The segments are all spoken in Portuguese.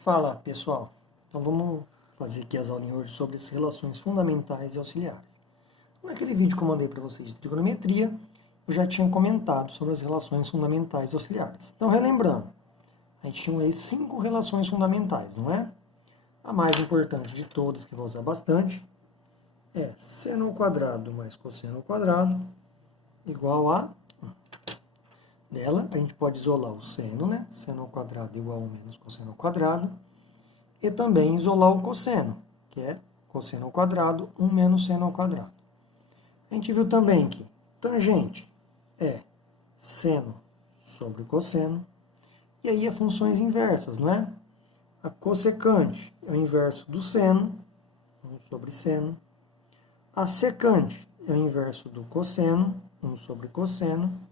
Fala, pessoal. Então vamos fazer aqui as aulinhas hoje sobre as relações fundamentais e auxiliares. Naquele vídeo que eu mandei para vocês de trigonometria, eu já tinha comentado sobre as relações fundamentais e auxiliares. Então, relembrando, a gente tinha aí 5 relações fundamentais, não é? A mais importante de todas, que eu vou usar bastante, é seno ao quadrado mais cosseno ao quadrado igual a 1. Dela, a gente pode isolar o seno, né? Seno ao quadrado igual a 1 menos cosseno ao quadrado. E também isolar o cosseno, que é cosseno ao quadrado, 1 menos seno ao quadrado. A gente viu também que tangente é seno sobre cosseno. E aí, funções inversas, não é? A cossecante é o inverso do seno, 1 sobre seno. A secante é o inverso do cosseno, 1 sobre cosseno.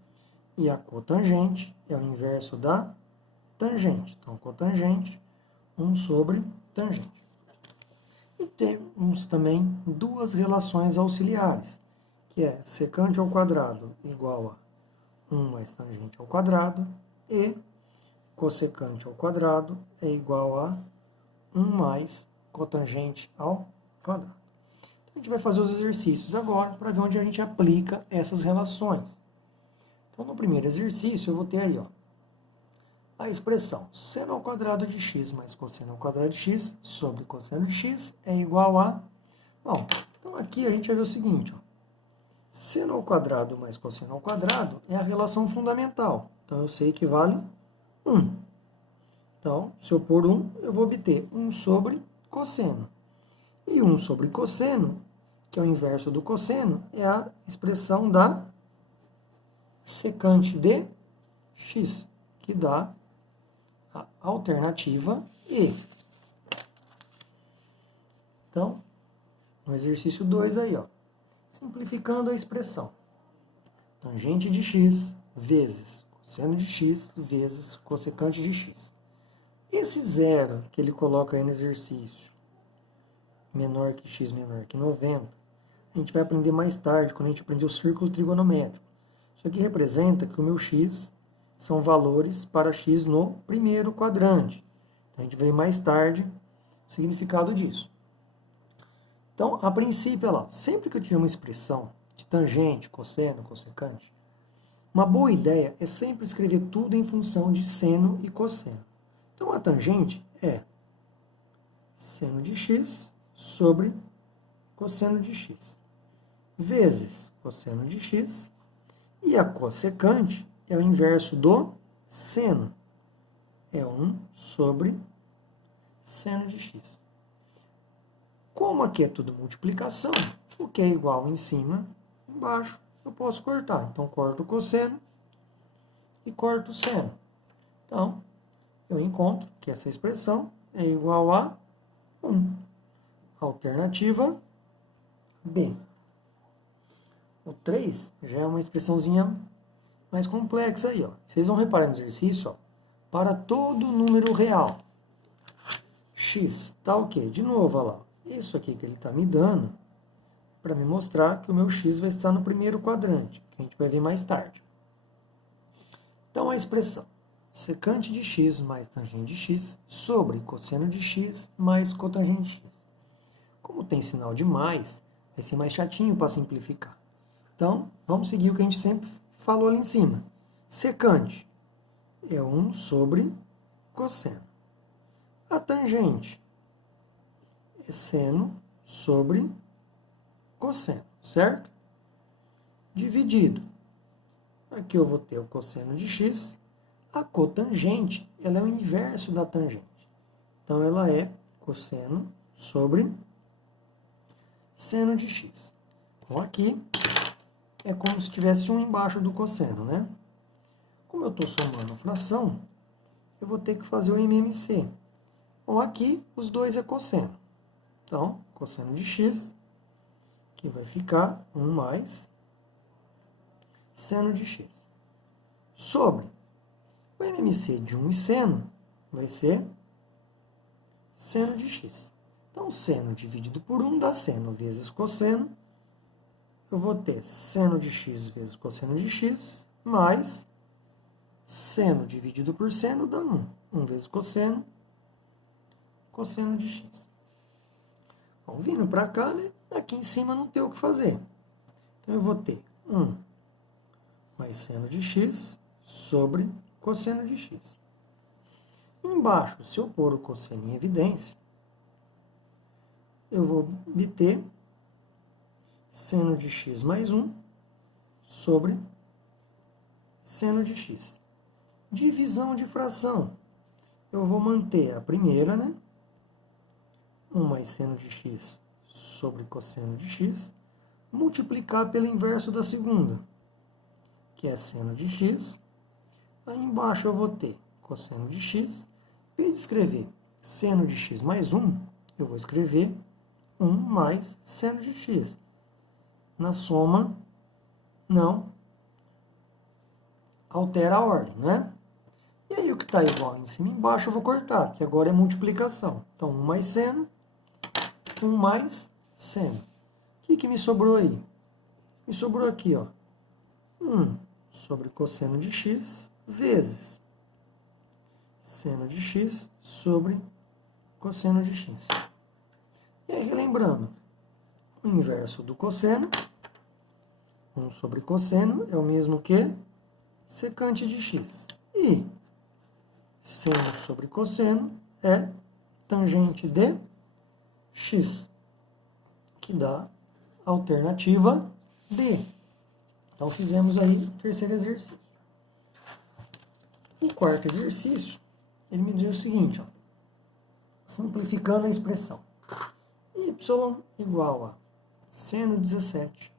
E a cotangente é o inverso da tangente. Então, cotangente, 1 sobre tangente. E temos também duas relações auxiliares, que é secante ao quadrado igual a 1 mais tangente ao quadrado e cossecante ao quadrado é igual a 1 mais cotangente ao quadrado. A gente vai fazer os exercícios agora para ver onde a gente aplica essas relações. Então, no primeiro exercício, eu vou ter aí, ó, a expressão seno ao quadrado de x mais cosseno ao quadrado de x sobre cosseno de x é igual a... Bom, então aqui a gente vai ver o seguinte, ó, seno ao quadrado mais cosseno ao quadrado é a relação fundamental. Então, eu sei que vale 1. Então, se eu pôr 1, eu vou obter 1 sobre cosseno. E 1 sobre cosseno, que é o inverso do cosseno, é a expressão da secante de x, que dá a alternativa E. Então, no exercício 2 aí, ó, simplificando a expressão, tangente de x vezes cosseno de x vezes cossecante de x. Esse zero que ele coloca aí no exercício, menor que x menor que 90, a gente vai aprender mais tarde, quando a gente aprender o círculo trigonométrico. Isso aqui representa que o meu x são valores para x no primeiro quadrante. Então, a gente vê mais tarde o significado disso. Então, a princípio, olha lá, sempre que eu tiver uma expressão de tangente, cosseno, cossecante, uma boa ideia é sempre escrever tudo em função de seno e cosseno. Então, a tangente é seno de x sobre cosseno de x, vezes cosseno de x, e a cossecante é o inverso do seno, é 1 sobre seno de x. Como aqui é tudo multiplicação, o que é igual em cima, embaixo, eu posso cortar. Então, corto o cosseno e corto o seno. Então, eu encontro que essa expressão é igual a 1. Alternativa B. O 3 já é uma expressãozinha mais complexa aí, ó. Vocês vão reparar no exercício, ó, para todo número real, x está o quê? De novo, olha lá, isso aqui que ele está me dando, para me mostrar que o meu x vai estar no primeiro quadrante, que a gente vai ver mais tarde. Então, a expressão secante de x mais tangente de x sobre cosseno de x mais cotangente de x. Como tem sinal de mais, vai ser mais chatinho para simplificar. Então, vamos seguir o que a gente sempre falou ali em cima. Secante é 1 sobre cosseno. A tangente é seno sobre cosseno, certo? Dividido. Aqui eu vou ter o cosseno de x. A cotangente, ela é o inverso da tangente. Então, ela é cosseno sobre seno de x. Então, aqui é como se tivesse um embaixo do cosseno, né? Como eu estou somando a fração, eu vou ter que fazer o MMC. Bom, aqui os dois é cosseno. Então, cosseno de x, que vai ficar 1 mais seno de x. Sobre o MMC de 1 e seno, vai ser seno de x. Então, seno dividido por 1 dá seno vezes cosseno. Eu vou ter seno de x vezes cosseno de x, mais seno dividido por seno dá 1. 1 vezes cosseno, cosseno de x. Bom, vindo para cá, né? Aqui em cima não tem o que fazer. Então, eu vou ter 1 mais seno de x sobre cosseno de x. Embaixo, se eu pôr o cosseno em evidência, eu vou obter seno de x mais 1 sobre seno de x. Divisão de fração. Eu vou manter a primeira, né? 1 mais seno de x sobre cosseno de x, multiplicar pelo inverso da segunda, que é seno de x. Aí embaixo eu vou ter cosseno de x. Em vez de escrever seno de x mais 1, eu vou escrever 1 mais seno de x. Na soma, não altera a ordem, né? E aí o que está igual em cima e embaixo eu vou cortar, porque agora é multiplicação. Então, 1 mais seno, 1 mais seno. O que me sobrou aí? Me sobrou aqui, ó, 1 sobre cosseno de x vezes seno de x sobre cosseno de x. E aí, relembrando, o inverso do cosseno, 1 sobre cosseno, é o mesmo que secante de x. E seno sobre cosseno é tangente de x, que dá a alternativa D. Então, fizemos aí o terceiro exercício. O quarto exercício, ele me diz o seguinte, ó, simplificando a expressão. Y igual a seno 17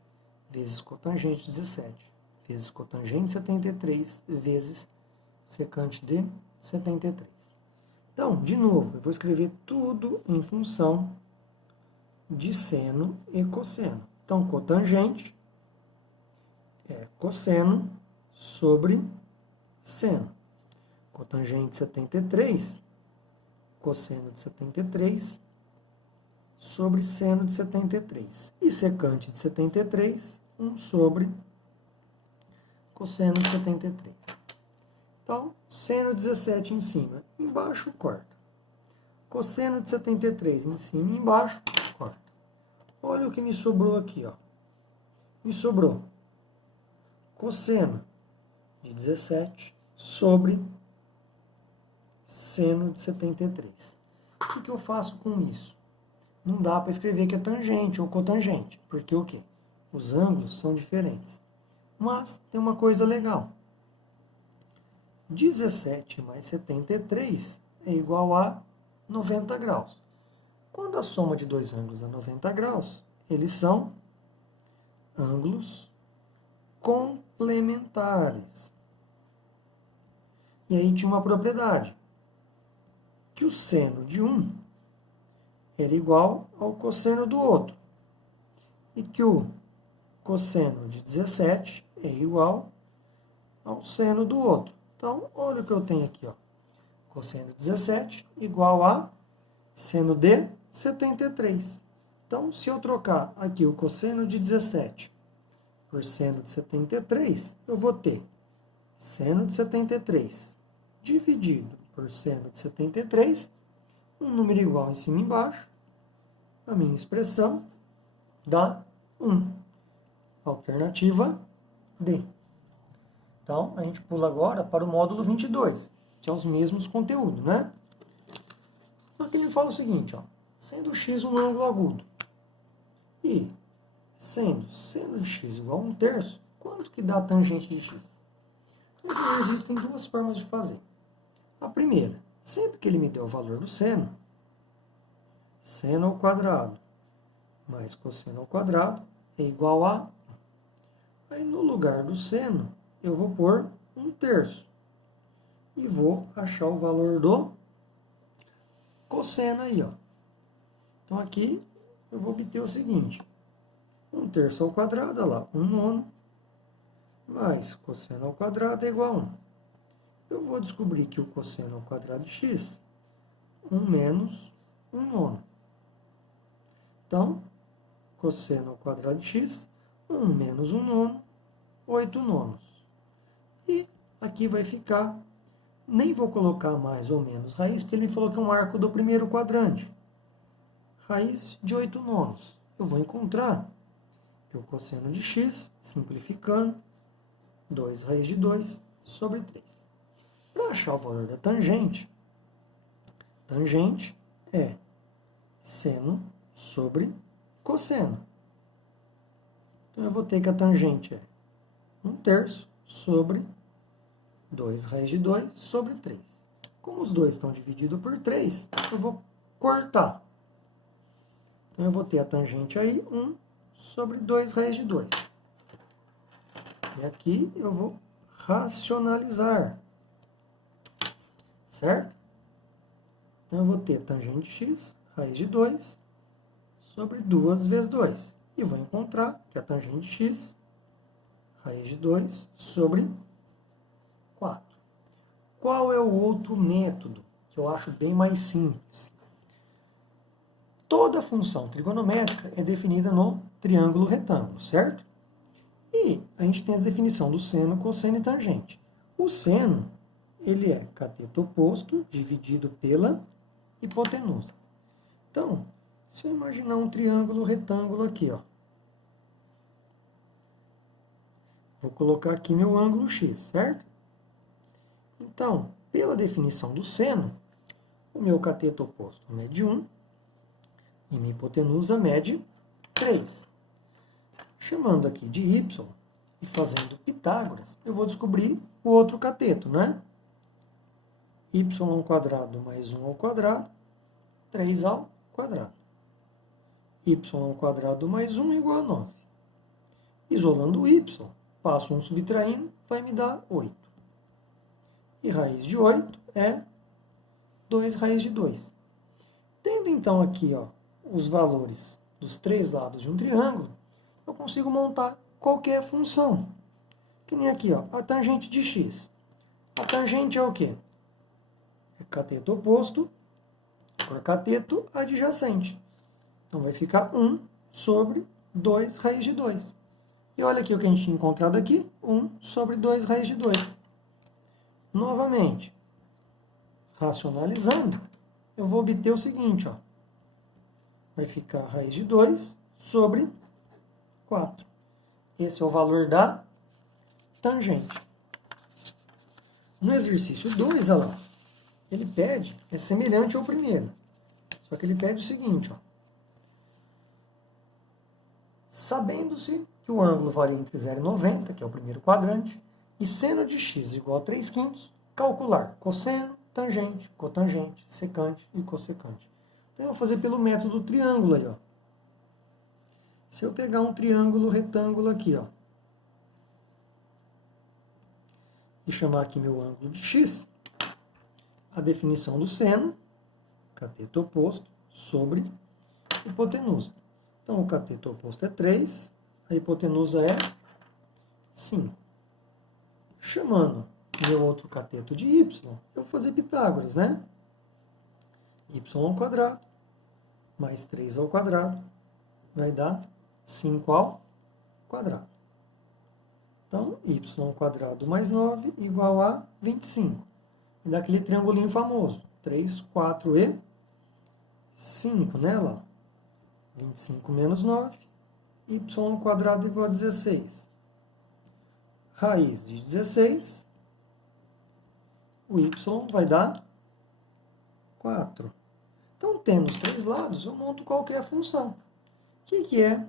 vezes cotangente 17 vezes cotangente 73 vezes secante de 73. Então, de novo, eu vou escrever tudo em função de seno e cosseno. Então, cotangente é cosseno sobre seno. Cotangente 73, cosseno de 73, sobre seno de 73. E secante de 73, 1 sobre cosseno de 73. Então, seno 17 em cima, embaixo, corta. Cosseno de 73 em cima e embaixo, corta. Olha o que me sobrou aqui, ó. Me sobrou cosseno de 17 sobre seno de 73. O que eu faço com isso? Não dá para escrever que é tangente ou cotangente, porque o quê? Os ângulos são diferentes. Mas tem uma coisa legal. 17 mais 73 é igual a 90 graus. Quando a soma de dois ângulos é 90 graus, eles são ângulos complementares. E aí tinha uma propriedade, que o seno de um era igual ao cosseno do outro, e que o cosseno de 17 é igual ao seno do outro. Então, olha o que eu tenho aqui, ó. Cosseno de 17 igual a seno de 73. Então, se eu trocar aqui o cosseno de 17 por seno de 73, eu vou ter seno de 73 dividido por seno de 73, um número igual em cima e embaixo, a minha expressão dá 1. Alternativa D. Então, a gente pula agora para o módulo 22, que é os mesmos conteúdos, né? Então, ele fala o seguinte, ó, sendo x um ângulo agudo e sendo seno de x igual a 1/3, quanto que dá a tangente de x? Esse exercício tem duas formas de fazer. A primeira, sempre que ele me der o valor do seno ao quadrado mais cosseno ao quadrado é igual a... Aí, no lugar do seno, eu vou pôr 1/3. E vou achar o valor do cosseno aí, ó. Então, aqui, eu vou obter o seguinte. 1/3 ao quadrado, olha lá, 1/9, mais cosseno ao quadrado é igual a 1. Eu vou descobrir que o cosseno ao quadrado de x, 1 menos 1/9. Então, cosseno ao quadrado de x, 1 menos 1/9, 8/9. E aqui vai ficar Nem vou colocar mais ou menos raiz, porque ele me falou que é um arco do primeiro quadrante. Raiz de 8/9. Eu vou encontrar que o cosseno de x, simplificando, 2 raiz de 2 sobre 3. Para achar o valor da tangente é seno sobre cosseno. Então, eu vou ter que a tangente é 1/3 sobre 2 raiz de 2 sobre 3. Como os dois estão divididos por 3, eu vou cortar. Então, eu vou ter a tangente aí 1 sobre 2 raiz de 2. E aqui eu vou racionalizar. Certo? Então, eu vou ter tangente de x, raiz de 2, sobre 2 vezes 2. E vou encontrar que a tangente de x, raiz de 2, sobre 4. Qual é o outro método que eu acho bem mais simples? Toda função trigonométrica é definida no triângulo retângulo, certo? E a gente tem a definição do seno, cosseno e tangente. O seno, ele é cateto oposto dividido pela hipotenusa. Então, se eu imaginar um triângulo retângulo aqui, ó. Vou colocar aqui meu ângulo x, certo? Então, pela definição do seno, o meu cateto oposto mede 1 e minha hipotenusa mede 3. Chamando aqui de y e fazendo Pitágoras, eu vou descobrir o outro cateto, né? Y² mais 1 ao quadrado, 3 ao quadrado. Y² mais 1 igual a 9. Isolando o y, passo 1 subtraindo, vai me dar 8. E raiz de 8 é 2 raiz de 2. Tendo então aqui, ó, os valores dos três lados de um triângulo, eu consigo montar qualquer função. Que nem aqui, ó, a tangente de x. A tangente é o quê? É cateto oposto por cateto adjacente. Então, vai ficar 1 sobre 2 raiz de 2. E olha aqui o que a gente tinha encontrado aqui, 1 sobre 2 raiz de 2. Novamente, racionalizando, eu vou obter o seguinte, ó. Vai ficar raiz de 2 sobre 4. Esse é o valor da tangente. No exercício 2, olha lá, ele pede, é semelhante ao primeiro. Só que ele pede o seguinte, ó. Sabendo-se que o ângulo varia entre 0 e 90, que é o primeiro quadrante, e seno de x igual a 3/5, calcular cosseno, tangente, cotangente, secante e cossecante. Então, eu vou fazer pelo método do triângulo aí, ó. Se eu pegar um triângulo retângulo aqui, ó, e chamar aqui meu ângulo de x, a definição do seno, cateto oposto, sobre hipotenusa. Então, o cateto oposto é 3, a hipotenusa é 5. Chamando meu outro cateto de y, eu vou fazer Pitágoras, né? Y² mais 3 ao quadrado vai dar 5 ao quadrado. Então, y² mais 9 igual a 25. E dá aquele triangulinho famoso. 3, 4 e 5, né? Lá. 25 menos 9, y² igual a 16. Raiz de 16, o y vai dar 4. Então, tendo os três lados, eu monto qualquer função. O que é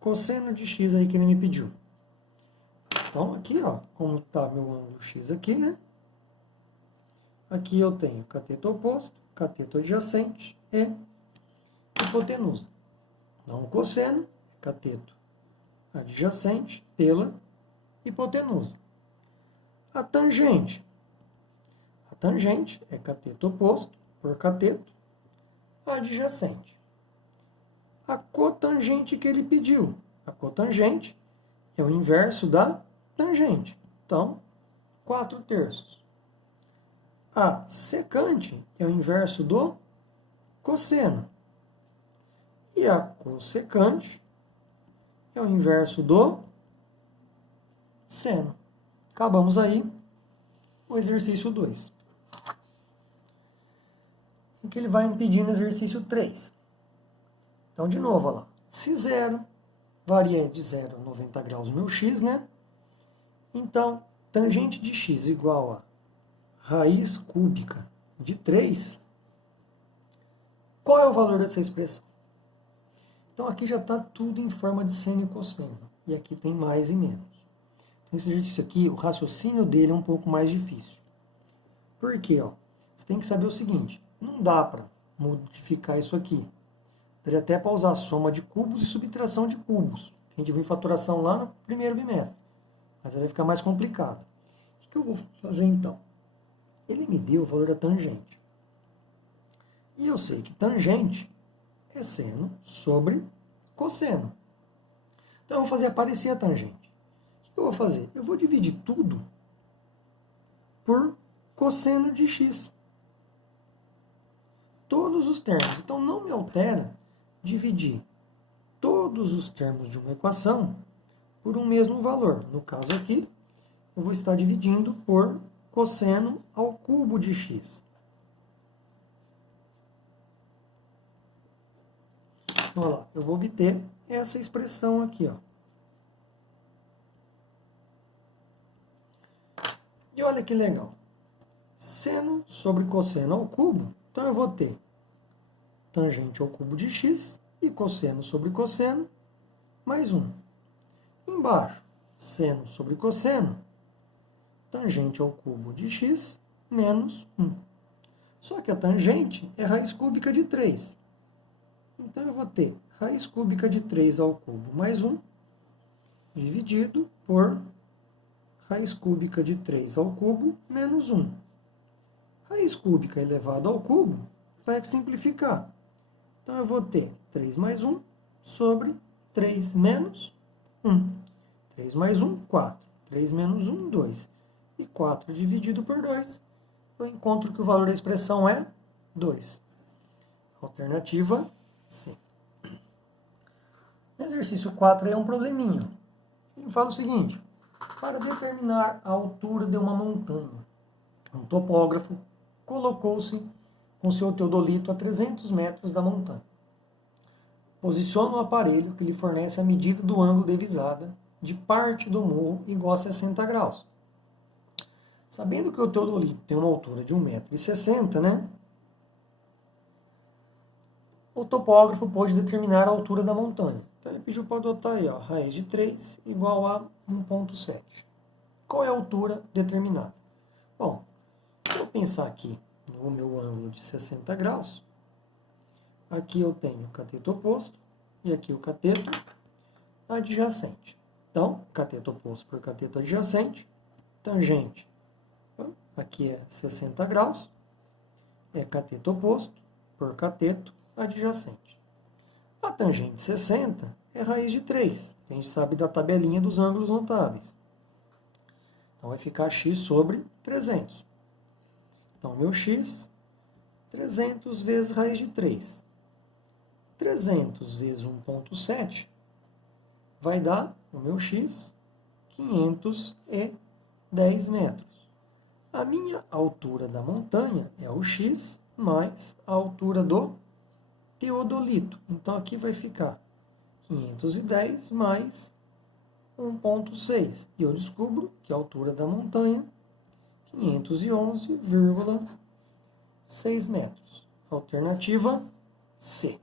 cosseno de x aí que ele me pediu? Então, aqui, ó, como está meu ângulo x aqui, né? Aqui eu tenho cateto oposto, cateto adjacente e hipotenusa. Então, o cosseno é cateto adjacente pela hipotenusa. A tangente é cateto oposto por cateto adjacente. A cotangente que ele pediu. A cotangente é o inverso da tangente. Então, 4/3. A secante é o inverso do cosseno. E a cossecante é o inverso do seno. Acabamos aí o exercício 2. O que ele vai me pedir no exercício 3. Então, de novo, olha lá. Se 0 varia de 0 a 90 graus o meu x, né? Então, tangente de x igual a raiz cúbica de 3. Qual é o valor dessa expressão? Então, aqui já está tudo em forma de seno e cosseno. E aqui tem mais e menos. Então, esse exercício aqui, o raciocínio dele é um pouco mais difícil. Por quê? Ó, você tem que saber o seguinte. Não dá para modificar isso aqui. Daria até para usar soma de cubos e subtração de cubos. A gente viu em faturação lá no primeiro bimestre. Mas aí vai ficar mais complicado. O que eu vou fazer então? Ele me deu o valor da tangente. E eu sei que tangente é seno sobre cosseno. Então eu vou fazer aparecer a tangente. O que eu vou fazer? Eu vou dividir tudo por cosseno de x. Todos os termos. Então não me altera dividir todos os termos de uma equação por um mesmo valor. No caso aqui, eu vou estar dividindo por cosseno ao cubo de x. Então, olha lá, eu vou obter essa expressão aqui, ó. E olha que legal. Seno sobre cosseno ao cubo, então eu vou ter tangente ao cubo de x e cosseno sobre cosseno mais 1. Embaixo, seno sobre cosseno, tangente ao cubo de x menos 1. Só que a tangente é raiz cúbica de 3. Então, eu vou ter raiz cúbica de 3 ao cubo mais 1, dividido por raiz cúbica de 3 ao cubo menos 1. Raiz cúbica elevado ao cubo vai simplificar. Então, eu vou ter 3 mais 1 sobre 3 menos 1. 3 mais 1, 4. 3 menos 1, 2. E 4 dividido por 2, eu encontro que o valor da expressão é 2. Alternativa C. No exercício 4 é um probleminha. Ele fala o seguinte: para determinar a altura de uma montanha, um topógrafo colocou-se com seu teodolito a 300 metros da montanha. Posiciona o aparelho que lhe fornece a medida do ângulo de visada de parte do morro igual a 60 graus. Sabendo que o teodolito tem uma altura de 1,60 m, né? O topógrafo pode determinar a altura da montanha. Então, ele pediu para adotar aí, ó, raiz de 3 igual a 1,7. Qual é a altura determinada? Bom, se eu pensar aqui no meu ângulo de 60 graus, aqui eu tenho o cateto oposto e aqui o cateto adjacente. Então, cateto oposto por cateto adjacente, tangente, aqui é 60 graus, é cateto oposto por cateto adjacente. A tangente 60 é raiz de 3. A gente sabe da tabelinha dos ângulos notáveis. Então, vai ficar x sobre 300. Então, meu x, 300 vezes raiz de 3. 300 vezes 1,7 vai dar, o meu x, 510 metros. A minha altura da montanha é o x mais a altura do teodolito. Então, aqui vai ficar 510 mais 1,6. E eu descubro que a altura da montanha é 511,6 metros. Alternativa C.